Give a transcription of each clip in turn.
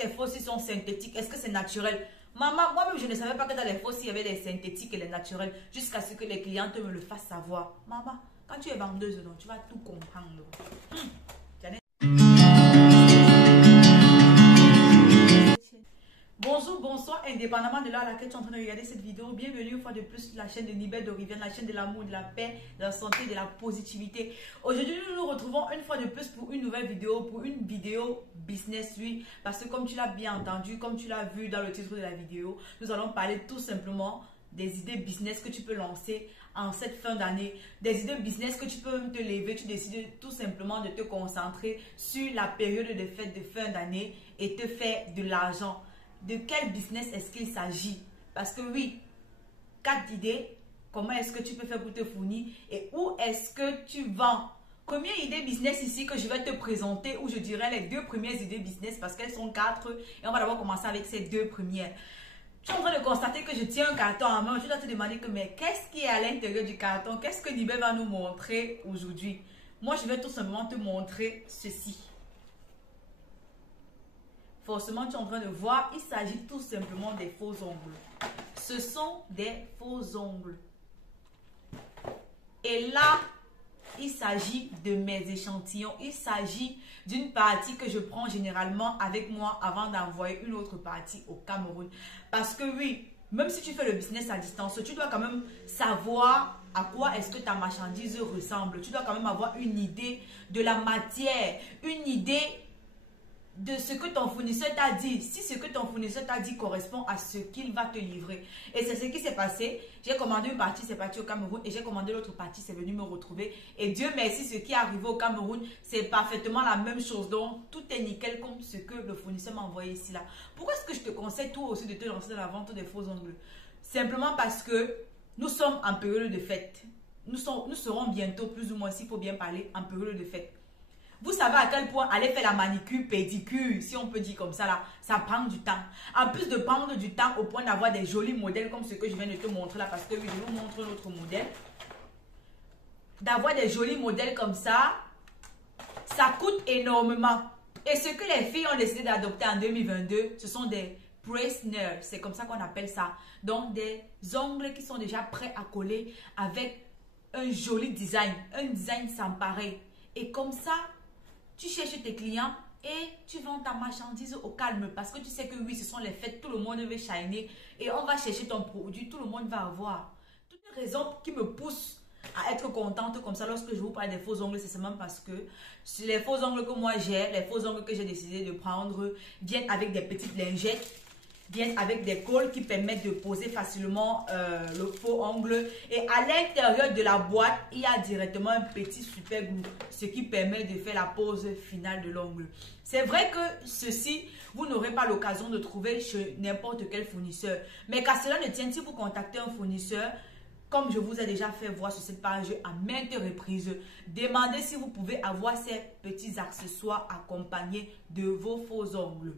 tes faux cils sont synthétiques? Est-ce que c'est naturel? Maman, moi-même, je ne savais pas que dans les faux cils, il y avait des synthétiques et les naturels. Jusqu'à ce que les clientes me le fassent savoir. Maman, quand tu es vendeuse, donc, tu vas tout comprendre. Bonjour, bonsoir, indépendamment de l'heure à laquelle tu es en train de regarder cette vidéo, bienvenue une fois de plus sur la chaîne de Libelle d'Orivienne, la chaîne de l'amour, de la paix, de la santé, de la positivité. Aujourd'hui, nous nous retrouvons une fois de plus pour une nouvelle vidéo, pour une vidéo business, oui, parce que comme tu l'as bien entendu, comme tu l'as vu dans le titre de la vidéo, nous allons parler tout simplement des idées business que tu peux lancer en cette fin d'année, des idées business que tu peux te lever, tu décides tout simplement de te concentrer sur la période de fête de fin d'année et te faire de l'argent. De quel business est-ce qu'il s'agit? Parce que oui, 4 idées, comment est-ce que tu peux faire pour te fournir et où est-ce que tu vends? Première idée business ici que je vais te présenter, ou je dirais les 2 premières idées business parce qu'elles sont 4 et on va d'abord commencer avec ces 2 premières. Tu es en train de constater que je tiens un carton en main, tu dois te demander que mais qu'est-ce qui est à l'intérieur du carton? Qu'est-ce que Libelle va nous montrer aujourd'hui? Moi, je vais tout simplement te montrer ceci. Forcément, tu es en train de voir, il s'agit tout simplement des faux ongles. Ce sont des faux ongles. Et là, il s'agit de mes échantillons. Il s'agit d'une partie que je prends généralement avec moi avant d'envoyer une autre partie au Cameroun. Parce que oui, même si tu fais le business à distance, tu dois quand même savoir à quoi est-ce que ta marchandise ressemble. Tu dois quand même avoir une idée de la matière, une idée de ce que ton fournisseur t'a dit, si ce que ton fournisseur t'a dit correspond à ce qu'il va te livrer. Et c'est ce qui s'est passé. J'ai commandé une partie, c'est parti au Cameroun, et j'ai commandé l'autre partie, c'est venu me retrouver. Et Dieu merci, ce qui est arrivé au Cameroun, c'est parfaitement la même chose. Donc, tout est nickel comme ce que le fournisseur m'a envoyé ici là. Pourquoi est-ce que je te conseille toi aussi de te lancer dans la vente des faux ongles? Simplement parce que nous sommes en période de fête. Nous serons bientôt, plus ou moins, s'il faut bien parler, en période de fête. Vous savez à quel point aller faire la manicure, pédicure, si on peut dire comme ça là, ça prend du temps. En plus de prendre du temps au point d'avoir des jolis modèles comme ce que je viens de te montrer là, parce que oui, je vous montre notre modèle. D'avoir des jolis modèles comme ça coûte énormément. Et ce que les filles ont décidé d'adopter en 2022, ce sont des brace nails, c'est comme ça qu'on appelle ça. Donc des ongles qui sont déjà prêts à coller avec un joli design, un design sans pareil. Et comme ça, tu cherches tes clients et tu vends ta marchandise au calme parce que tu sais que oui, ce sont les fêtes, tout le monde veut shiner et on va chercher ton produit, tout le monde va avoir. Toutes les raisons qui me poussent à être contente comme ça lorsque je vous parle des faux ongles, c'est seulement parce que les faux ongles que moi j'ai, les faux ongles que j'ai décidé de prendre viennent avec des petites lingettes, viennent avec des cols qui permettent de poser facilement le faux ongle. Et à l'intérieur de la boîte, il y a directement un petit super glue, ce qui permet de faire la pose finale de l'ongle. C'est vrai que ceci, vous n'aurez pas l'occasion de trouver chez n'importe quel fournisseur. Mais qu'à cela ne tienne, si vous contactez un fournisseur, comme je vous ai déjà fait voir sur cette page à maintes reprises, demandez si vous pouvez avoir ces petits accessoires accompagnés de vos faux ongles.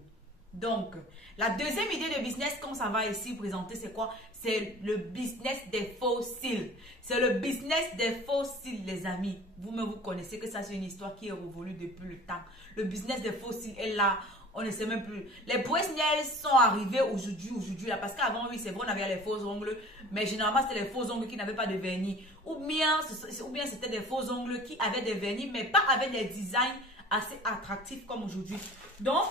Donc, la deuxième idée de business qu'on s'en va ici présenter, c'est quoi? C'est le business des faux cils. C'est le business des faux cils, les amis. Vous-même, vous connaissez que ça, c'est une histoire qui est révolue depuis le temps. Le business des faux cils est là. On ne sait même plus. Les brace nails sont arrivés aujourd'hui, là. Parce qu'avant, oui, c'est vrai, on avait les faux ongles. Mais généralement, c'était les faux ongles qui n'avaient pas de vernis. Ou bien c'était des faux ongles qui avaient des vernis, mais pas avec des designs assez attractifs comme aujourd'hui. Donc,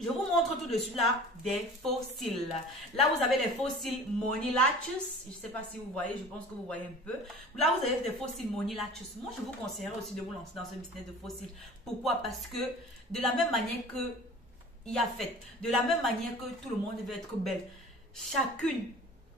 je vous montre tout de suite là des faux cils. Là, vous avez les faux cils Money Latches. Je ne sais pas si vous voyez, je pense que vous voyez un peu. Là, vous avez des faux cils Money Latches. Moi, je vous conseillerais aussi de vous lancer dans ce business de faux cils. Pourquoi? Parce que de la même manière que il y a fête, de la même manière que tout le monde veut être belle, chacune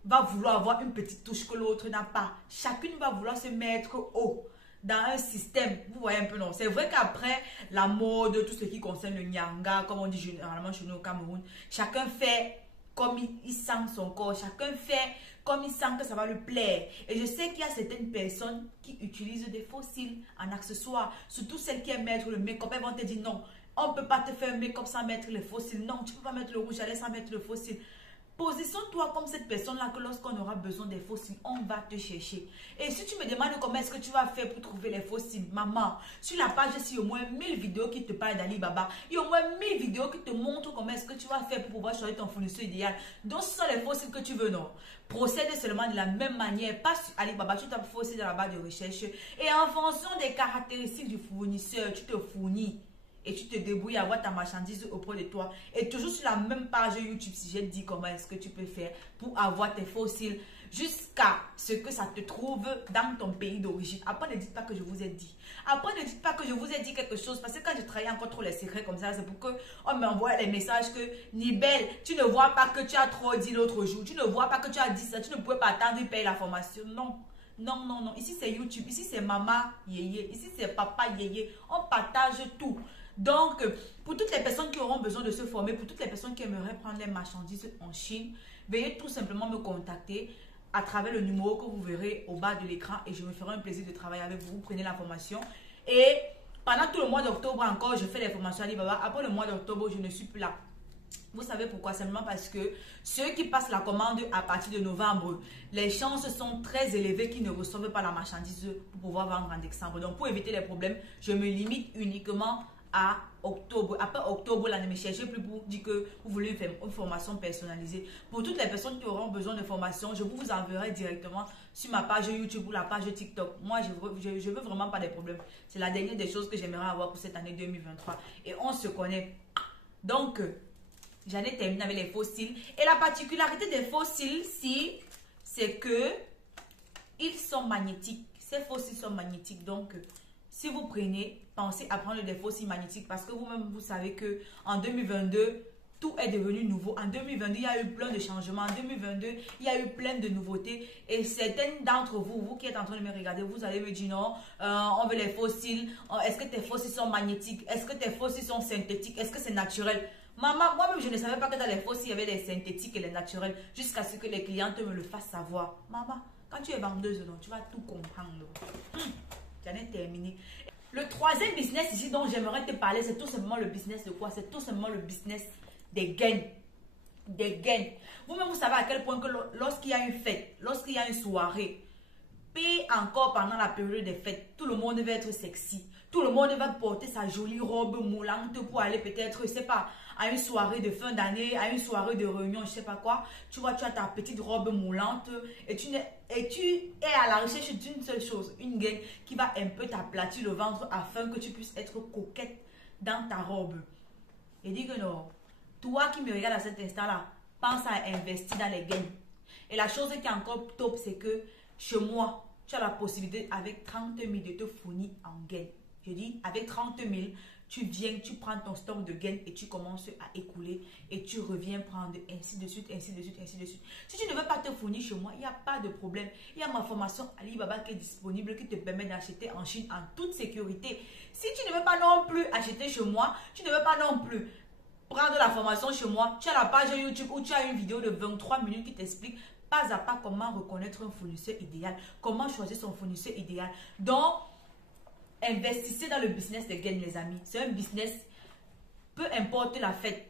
va vouloir avoir une petite touche que l'autre n'a pas. Chacune va vouloir se mettre haut dans un système, vous voyez un peu, non? C'est vrai qu'après la mode, tout ce qui concerne le nyanga, comme on dit généralement chez nous au Cameroun, chacun fait comme il sent son corps, chacun fait comme il sent que ça va lui plaire. Et je sais qu'il y a certaines personnes qui utilisent des faux cils en accessoire, surtout celles qui aiment mettre le make-up. Elles vont te dire non, on ne peut pas te faire un make-up sans mettre les faux cils. Non, tu ne peux pas mettre le rouge à lèvres sans mettre le faux cils. Positionne-toi comme cette personne-là que lorsqu'on aura besoin des fossiles, on va te chercher. Et si tu me demandes comment est-ce que tu vas faire pour trouver les fossiles, maman, sur la page, il y a au moins 1000 vidéos qui te parlent d'Alibaba. Il y a au moins 1000 vidéos qui te montrent comment est-ce que tu vas faire pour pouvoir choisir ton fournisseur idéal. Donc, ce sont les fossiles que tu veux, non? Procède seulement de la même manière. Pas sur Alibaba, tu tapes fossile dans la barre de recherche. Et en fonction des caractéristiques du fournisseur, tu te fournis. Et tu te débrouilles à avoir ta marchandise auprès de toi. Et toujours sur la même page YouTube, si j'ai dit comment est-ce que tu peux faire pour avoir tes fossiles jusqu'à ce que ça te trouve dans ton pays d'origine. Après, ne dites pas que je vous ai dit. Après, ne dites pas que je vous ai dit quelque chose. Parce que quand je travaillais encore trop les secrets comme ça, c'est pour qu'on m'envoie les messages que Nibel, tu ne vois pas que tu as trop dit l'autre jour. Tu ne vois pas que tu as dit ça. Tu ne pouvais pas attendre, il paye la formation. Non. Non, non, non. Ici, c'est YouTube. Ici, c'est maman yéyé. Ici, c'est papa yéyé. On partage tout. Donc, pour toutes les personnes qui auront besoin de se former, pour toutes les personnes qui aimeraient prendre les marchandises en Chine, veuillez tout simplement me contacter à travers le numéro que vous verrez au bas de l'écran et je me ferai un plaisir de travailler avec vous. Vous prenez la formation et pendant tout le mois d'octobre encore, je fais les formations à Alibaba. Après le mois d'octobre, je ne suis plus là. Vous savez pourquoi? Simplement parce que ceux qui passent la commande à partir de novembre, les chances sont très élevées qu'ils ne reçoivent pas la marchandise pour pouvoir vendre en décembre. Donc, pour éviter les problèmes, je me limite uniquement à octobre. Après octobre, là, ne me cherchez plus pour dire que vous voulez faire une formation personnalisée. Pour toutes les personnes qui auront besoin de formation, je vous enverrai directement sur ma page YouTube ou la page TikTok. Moi, je veux vraiment pas des problèmes. C'est la dernière des choses que j'aimerais avoir pour cette année 2023. Et on se connaît. Donc, j'en ai terminé avec les fossiles. Et la particularité des fossiles, c'est que ils sont magnétiques. Ces fossiles sont magnétiques. Donc, si vous prenez, pensez à prendre des fossiles magnétiques parce que vous-même, vous savez que en 2022, tout est devenu nouveau. En 2022, il y a eu plein de changements. En 2022, il y a eu plein de nouveautés. Et certaines d'entre vous, vous qui êtes en train de me regarder, vous allez me dire non, on veut les fossiles. Est-ce que tes fossiles sont magnétiques? Est-ce que tes fossiles sont synthétiques? Est-ce que c'est naturel? Maman, moi-même, je ne savais pas que dans les fossiles, il y avait les synthétiques et les naturels jusqu'à ce que les clientes me le fassent savoir. Maman, quand tu es vendeuse, non, tu vas tout comprendre. J'en ai terminé. Le troisième business ici dont j'aimerais te parler, c'est tout simplement le business de quoi? C'est tout simplement le business des gains. Des gains. Vous-même, vous savez à quel point que lorsqu'il y a une fête, lorsqu'il y a une soirée, puis encore pendant la période des fêtes, tout le monde va être sexy. Tout le monde va porter sa jolie robe moulante pour aller peut-être, je sais pas, à une soirée de fin d'année, à une soirée de réunion, je sais pas quoi. Tu vois, tu as ta petite robe moulante et tu es à la recherche d'une seule chose, une gaine qui va un peu t'aplatir le ventre afin que tu puisses être coquette dans ta robe. Et dis que non, toi qui me regardes à cet instant-là, pense à investir dans les gaines. Et la chose qui est encore top, c'est que chez moi, tu as la possibilité avec 30 000 de te fournir en gaines. Je dis, avec 30 000, tu viens, tu prends ton stock de gains et tu commences à écouler et tu reviens prendre ainsi de suite, ainsi de suite, ainsi de suite. Si tu ne veux pas te fournir chez moi, il n'y a pas de problème. Il y a ma formation Alibaba qui est disponible, qui te permet d'acheter en Chine en toute sécurité. Si tu ne veux pas non plus acheter chez moi, tu ne veux pas non plus prendre la formation chez moi, tu as la page YouTube où tu as une vidéo de 23 minutes qui t'explique pas à pas comment reconnaître un fournisseur idéal, comment choisir son fournisseur idéal. Donc, investissez dans le business de gain, les amis. C'est un business, peu importe la fête,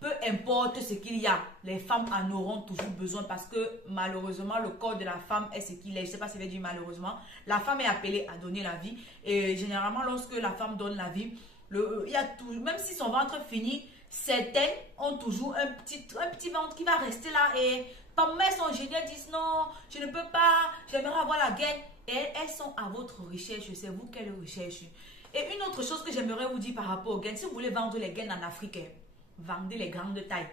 peu importe ce qu'il y a, les femmes en auront toujours besoin parce que malheureusement, le corps de la femme est ce qu'il est. Je ne sais pas si ça veut dire malheureusement. La femme est appelée à donner la vie. Et généralement, lorsque la femme donne la vie, il y a tout, même si son ventre finit, certaines ont toujours un petit ventre qui va rester là. Et comme elles sont géniales, disent non, je ne peux pas, j'aimerais avoir la gaine. Et elles sont à votre recherche, c'est vous qu'elles recherchent. Et une autre chose que j'aimerais vous dire par rapport aux gaines, si vous voulez vendre les gaines en Afrique, vendez les grandes tailles.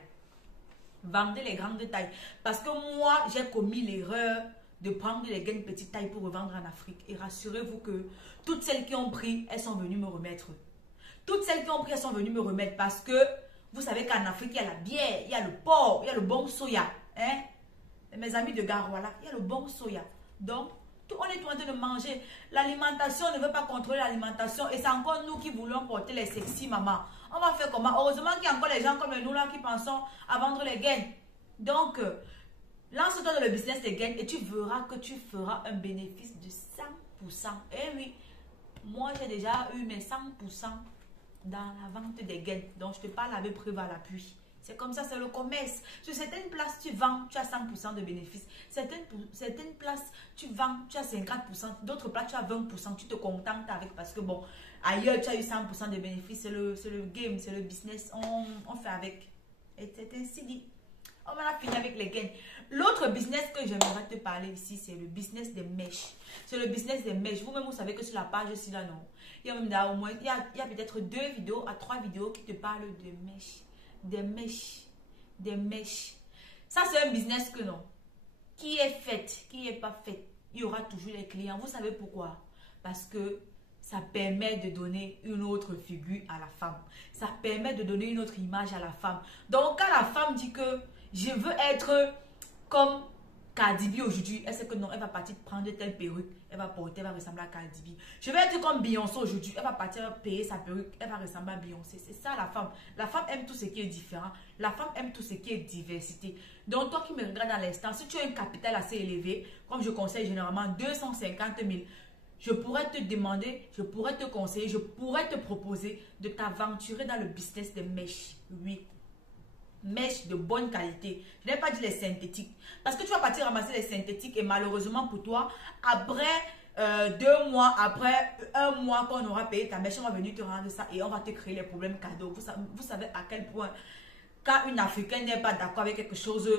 Vendez les grandes tailles. Parce que moi, j'ai commis l'erreur de prendre les gaines petite taille pour revendre en Afrique. Et rassurez-vous que toutes celles qui ont pris, elles sont venues me remettre. Toutes celles qui ont pris, elles sont venues me remettre parce que vous savez qu'en Afrique, il y a la bière, il y a le porc, il y a le bon soya. Hein? Mes amis de Garoua, là, il y a le bon soya. Donc, on est en train de manger. L'alimentation ne veut pas contrôler l'alimentation. Et c'est encore nous qui voulons porter les sexy mamans. On va faire comment? Heureusement qu'il y a encore les gens comme nous là qui pensons à vendre les gaines. Donc, lance-toi dans le business des gaines et tu verras que tu feras un bénéfice de 100%. Eh oui, moi j'ai déjà eu mes 100% dans la vente des gaines. Donc, je te parle avec preuve à l'appui. C'est comme ça, c'est le commerce. Sur certaines places, tu vends, tu as 100% de bénéfices. Certaines places, tu vends, tu as 50%. D'autres places, tu as 20%. Tu te contentes avec parce que bon, ailleurs, tu as eu 100% de bénéfices. C'est le game, c'est le business. On fait avec. Et c'est ainsi dit. On va finir avec les gains. L'autre business que j'aimerais te parler ici, c'est le business des mèches. C'est le business des mèches. Vous-même, vous savez que sur la page ici, là, non. Il y a même là, au moins, il y a peut-être 2 vidéos à 3 vidéos qui te parlent de mèches. Des mèches. Des mèches. Ça, c'est un business que non. Qui est fait, qui n'est pas fait. Il y aura toujours les clients. Vous savez pourquoi? Parce que ça permet de donner une autre figure à la femme. Ça permet de donner une autre image à la femme. Donc, quand la femme dit que je veux être comme Cardi B aujourd'hui, elle sait que non, elle va partir prendre telle perruque, elle va porter, elle va ressembler à Cardi B. Je vais être comme Beyoncé aujourd'hui, elle va partir payer sa perruque, elle va ressembler à Beyoncé. C'est ça la femme. La femme aime tout ce qui est différent. La femme aime tout ce qui est diversité. Donc, toi qui me regardes à l'instant, si tu as un capital assez élevé, comme je conseille généralement 250 000, je pourrais te demander, je pourrais te conseiller, je pourrais te proposer de t'aventurer dans le business des mèches. Oui. Mèches de bonne qualité. Je n'ai pas dit les synthétiques. Parce que tu vas partir ramasser les synthétiques et malheureusement pour toi, après 2 mois, après 1 mois qu'on aura payé ta mèche, on va venir te rendre ça et on va te créer les problèmes cadeaux. Vous savez à quel point, quand une Africaine n'est pas d'accord avec quelque chose,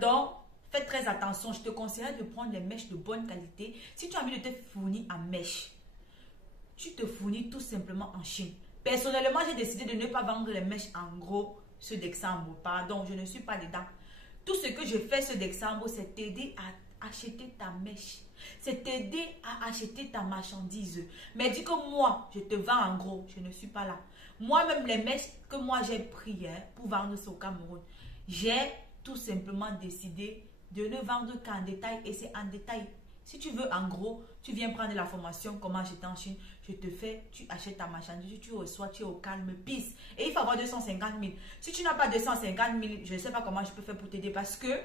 donc, faites très attention. Je te conseillerais de prendre des mèches de bonne qualité. Si tu as envie de te fournir en mèche, tu te fournis tout simplement en Chine. Personnellement, j'ai décidé de ne pas vendre les mèches en gros, ceux d'Exambo. Pardon, je ne suis pas dedans. Tout ce que je fais, ceux d'Exambo, c'est t'aider à acheter ta mèche. C'est t'aider à acheter ta marchandise. Mais dis que moi, je te vends en gros. Je ne suis pas là. Moi-même, les mèches que moi j'ai pris pour vendre ça au Cameroun, j'ai tout simplement décidé de ne vendre qu'en détail. Et c'est en détail. Si tu veux en gros, tu viens prendre la formation comment acheter en Chine, je te fais, tu achètes ta marchandise, tu reçois, tu es au calme, pisse. Et il faut avoir 250 000. Si tu n'as pas 250 000, je ne sais pas comment je peux faire pour t'aider parce que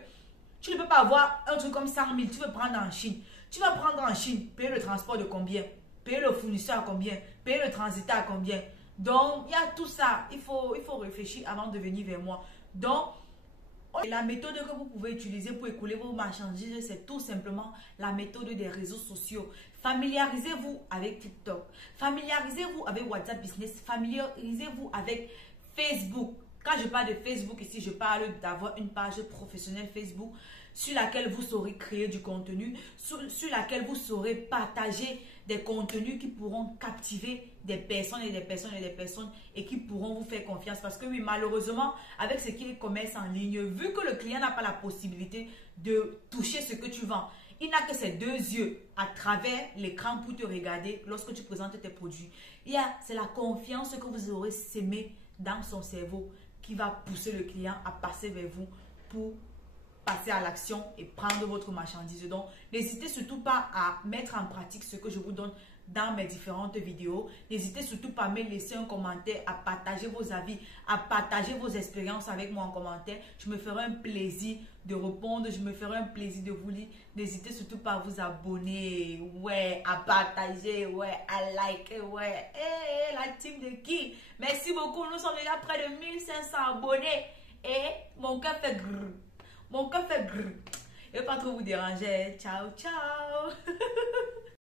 tu ne peux pas avoir un truc comme 100 000, tu veux prendre en Chine. Tu vas prendre en Chine, payer le transport de combien? Payer le fournisseur à combien? Payer le transitat à combien? Donc, il y a tout ça. Il faut réfléchir avant de venir vers moi. Donc, la méthode que vous pouvez utiliser pour écouler vos marchandises, c'est tout simplement la méthode des réseaux sociaux. Familiarisez-vous avec TikTok. Familiarisez-vous avec WhatsApp Business. Familiarisez-vous avec Facebook. Quand je parle de Facebook ici, je parle d'avoir une page professionnelle Facebook sur laquelle vous saurez créer du contenu, sur laquelle vous saurez partager des contenus qui pourront captiver des personnes et des personnes et des personnes et qui pourront vous faire confiance. Parce que oui, malheureusement, avec ce qui est commerce en ligne, vu que le client n'a pas la possibilité de toucher ce que tu vends, il n'a que ses 2 yeux à travers l'écran pour te regarder lorsque tu présentes tes produits. C'est la confiance que vous aurez sémée dans son cerveau qui va pousser le client à passer vers vous pour passer à l'action et prendre votre marchandise. Donc, n'hésitez surtout pas à mettre en pratique ce que je vous donne dans mes différentes vidéos. N'hésitez surtout pas à me laisser un commentaire, à partager vos avis, à partager vos expériences avec moi en commentaire. Je me ferai un plaisir de répondre, je me ferai un plaisir de vous lire. N'hésitez surtout pas à vous abonner, ouais, à partager, ouais, à liker, ouais. Hey, la team de qui? Merci beaucoup, nous sommes déjà près de 1500 abonnés et mon cœur fait grrr. Mon cœur fait grrr. Je ne vais pas trop vous déranger. Ciao, ciao.